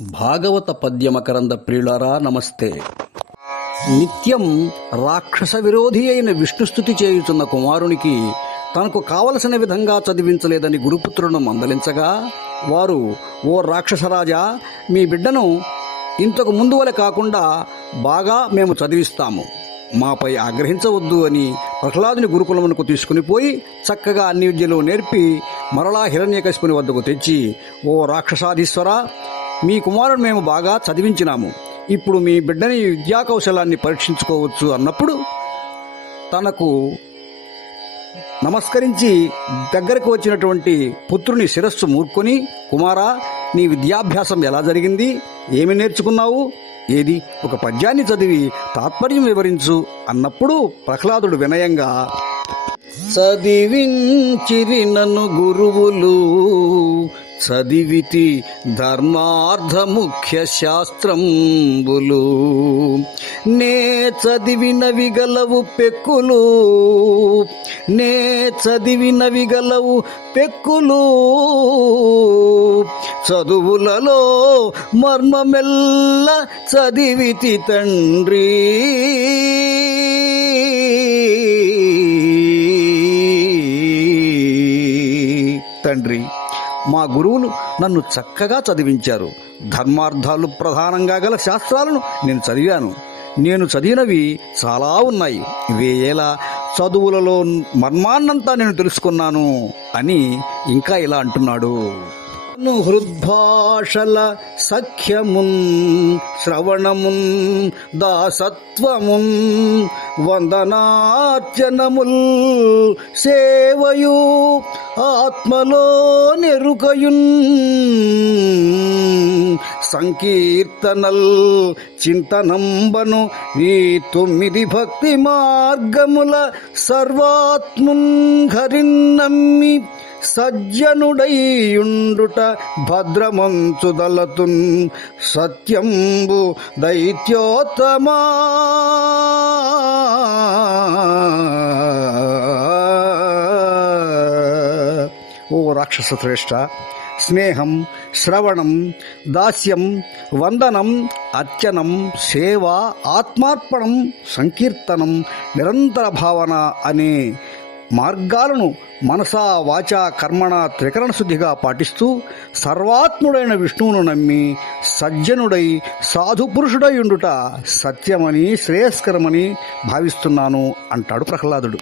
భాగవత పద్యమకరంద ప్రియులారా నమస్తే. నిత్యం రాక్షస విరోధి అయిన విష్ణుస్తుతి చేయుచున్న కుమారునికి తనకు కావలసిన విధంగా చదివించలేదని గురుపుత్రులను మందలించగా వారు, ఓ రాక్షసరాజా, మీ బిడ్డను ఇంతకు ముందు వలె కాకుండా బాగా మేము చదివిస్తాము, మాపై ఆగ్రహించవద్దు అని ప్రహ్లాదుని గురుకులమునకు తీసుకుని పోయి చక్కగా అన్ని విద్యలు నేర్పి మరలా హిరణ్యకశిపుని వద్దకు తెచ్చి, ఓ రాక్షసాధీశ్వర, మీ కుమారుడు మేము బాగా చదివించినాము, ఇప్పుడు మీ బిడ్డని విద్యా కౌశలాన్ని పరీక్షించుకోవచ్చు అన్నప్పుడు తనకు నమస్కరించి దగ్గరకు వచ్చినటువంటి పుత్రుని శిరస్సు మూర్కొని, కుమారా, నీ విద్యాభ్యాసం ఎలా జరిగింది, ఏమి నేర్చుకున్నావు, ఏది ఒక పద్యాన్ని చదివి తాత్పర్యం వివరించు అన్నప్పుడు ప్రహ్లాదుడు వినయంగా, చదివించిరి నన్ను గురువులు, చదివితి ధర్మార్థ ముఖ్య శాస్త్రంబులు, నే చదివినవి గలవు పెక్కులు, నే చదివినవి గలవు పెక్కులు, చదువులలో మర్మమెల్ల చదివితి తండ్రి, తండ్రి, మా గురువులు నన్ను చక్కగా చదివించారు. ధర్మార్థాలు ప్రధానంగా గల శాస్త్రాలను నేను చదివాను. నేను చదివినవి చాలా ఉన్నాయి. వేయేలా చదువులలో మర్మాన్నంతా నేను తెలుసుకున్నాను అని ఇంకా ఇలా అంటున్నాడు. హృద్భాషల సఖ్యమున్ శ్రవణమున్ దాసత్వమున్ వందనార్చనముల్ సేవయు ఆత్మలో నెరుకయున్ సంకీర్తనల్ చింతనంబను ఈ 9 భక్తి మార్గముల సర్వాత్మున్ హరిన్నమ్మి సజ్జనుడైయుండుట భద్రమంచుదలతున్ సత్యంబు దైత్యోత్తమా. ఓ రాక్షస శ్రేష్ఠ, స్నేహం, శ్రవణం, దాస్యం, వందనం, అర్చనం, సేవ, ఆత్మార్పణం, సంకీర్తనం, నిరంతర భావన అనే మార్గాలను మనసా వాచా కర్మణ త్రికరణ శుద్ధిగా పాటిస్తూ సర్వాత్ముడైన విష్ణువును నమ్మి సజ్జనుడై సాధుపురుషుడై ఉండుట సత్యమని శ్రేయస్కరమని భావిస్తున్నాను అంటాడు ప్రహ్లాదుడు.